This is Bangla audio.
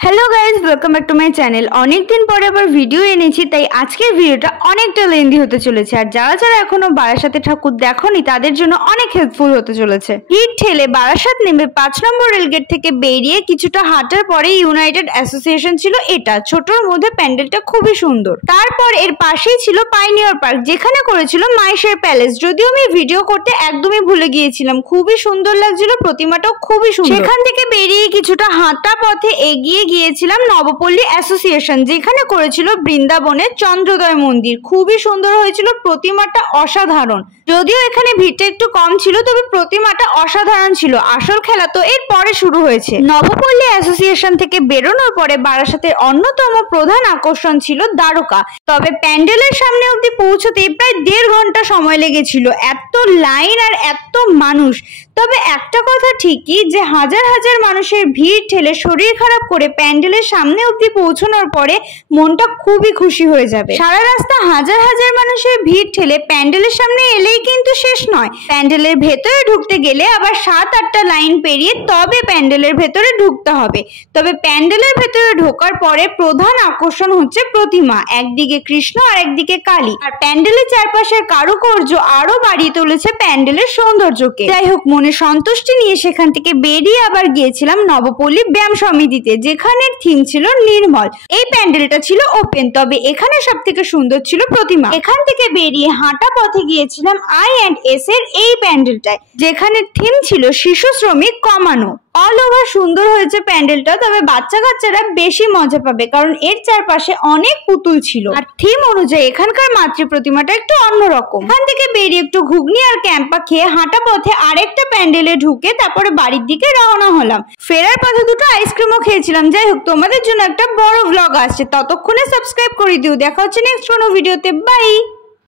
Hello guys welcome back to my channel. अनेक दिन पर आबार भिडियो এনেছি তাই আজকের ভিডিওটা অনেকটা লেন্দি হতে চলেছে আর যারা যারা এখনো বারাসাতে ঠাকুর দেখোনি তাদের জন্য অনেক হেল্পফুল হতে চলেছে। ভিড় ঠেলে বারাসাত নেমে 5 নম্বর রেলগেট থেকে বেরিয়ে কিছুটা হাঁটার পরে ইউনাইটেড অ্যাসোসিয়েশন ছিল। এটা ছোটর মধ্যে প্যান্ডেলটা খুবই সুন্দর। তারপর এর পাশেই ছিল পাইনিয়ার পার্ক যেখানে করেছিল মাইশের প্যালেস। যদিও আমি ভিডিও করতে একদমই ভুলে গিয়েছিলাম, খুবই সুন্দর লাগছিল, প্রতিমাটাও খুবই সুন্দর। সেখান থেকে বেরিয়ে কিছুটা হাঁটা পথে এগিয়ে গিয়েছিলাম নবপল্লী অ্যাসোসিয়েশন যেখানে করেছিল বৃন্দাবনের চন্দ্রোদয় মন্দির। খুবই সুন্দর হয়েছিল, প্রতিমাটা অসাধারণ। যদিও এখানে ভিড়টা একটু কম ছিল তবে প্রতিমাটা অসাধারণ ছিল। আসল খেলা তো এর পরে শুরু হয়েছে। নবপল্লী অ্যাসোসিয়েশন থেকে বেরোনোর পরে বারাসাতের অন্যতম প্রধান আকর্ষণ ছিল দ্বারকা। তবে প্যান্ডেলের সামনে অবধি পৌঁছতে প্রায় 1.5 ঘন্টা সময় লেগেছিল। এত লাইন আর এত মানুষ। তবে একটা কথা ঠিকই যে হাজার হাজার মানুষের ভিড় ঠেলে শরীর খারাপ করে প্যান্ডেলের সামনে অবধি পৌঁছানোর পরে মনটা খুবই খুশি হয়ে যাবে। সারা রাস্তা হাজার হাজার মানুষের ভিড় ঠেলে প্যান্ডেলের সামনে এলেই কিন্তু শেষ নয়, প্যান্ডেলের ভেতরে ঢুকতে গেলে আবার 7-8টা লাইন পেরিয়ে তবে প্যান্ডেলের ভেতরে ঢুকতে হবে। তবে প্যান্ডেলের ভেতরে ঢোকার পরে প্রধান আকর্ষণ হচ্ছে প্রতিমা, একদিকে কৃষ্ণ আর একদিকে কালী। আর প্যান্ডেলের চারপাশের কারুকার্য আরো বাড়িয়ে তুলেছে প্যান্ডেলের সৌন্দর্যকে। যাই হোক, মনে সন্তুষ্টি নিয়ে সেখান থেকে বেরিয়ে আবার গিয়েছিলাম নবপল্লী ব্যায়াম সমিতিতে যেখানে থিম ছিল নির্মল। এই প্যান্ডেলটা ছিল ওপেন, তবে এখানে সব থেকে সুন্দর ছিল প্রতিমা। এখান থেকে বেরিয়ে হাঁটা পথে গিয়েছিলাম I&S এর এই প্যান্ডেলটায় যেখানে থিম ছিল শিশু শ্রমিক কমানো। অল ওভার সুন্দর হয়েছে প্যান্ডেলটা, তবে বাচ্চা কাচ্চারা বেশি মজা পাবে কারণ এর চারপাশে অনেক পুতুল ছিল আর থিম অনুযায়ী এখানকার মাতৃ প্রতিমাটা একটু অন্যরকম। এখান থেকে বেরিয়ে একটু ঘুগনি আর ক্যাম্পা খেয়ে হাঁটা পথে আরেকটা প্যান্ডেলে ঢুকে তারপরে বাড়ির দিকে রওনা হলাম। ফেরার পথে দুটো আইসক্রিমও খেয়েছিলাম। যাই হোক, তোমাদের জন্য একটা বড় ব্লগ আসছে, ততক্ষণে সাবস্ক্রাইব করে দিও। দেখা হচ্ছে নেক্সট কোনো ভিডিওতে। বাই।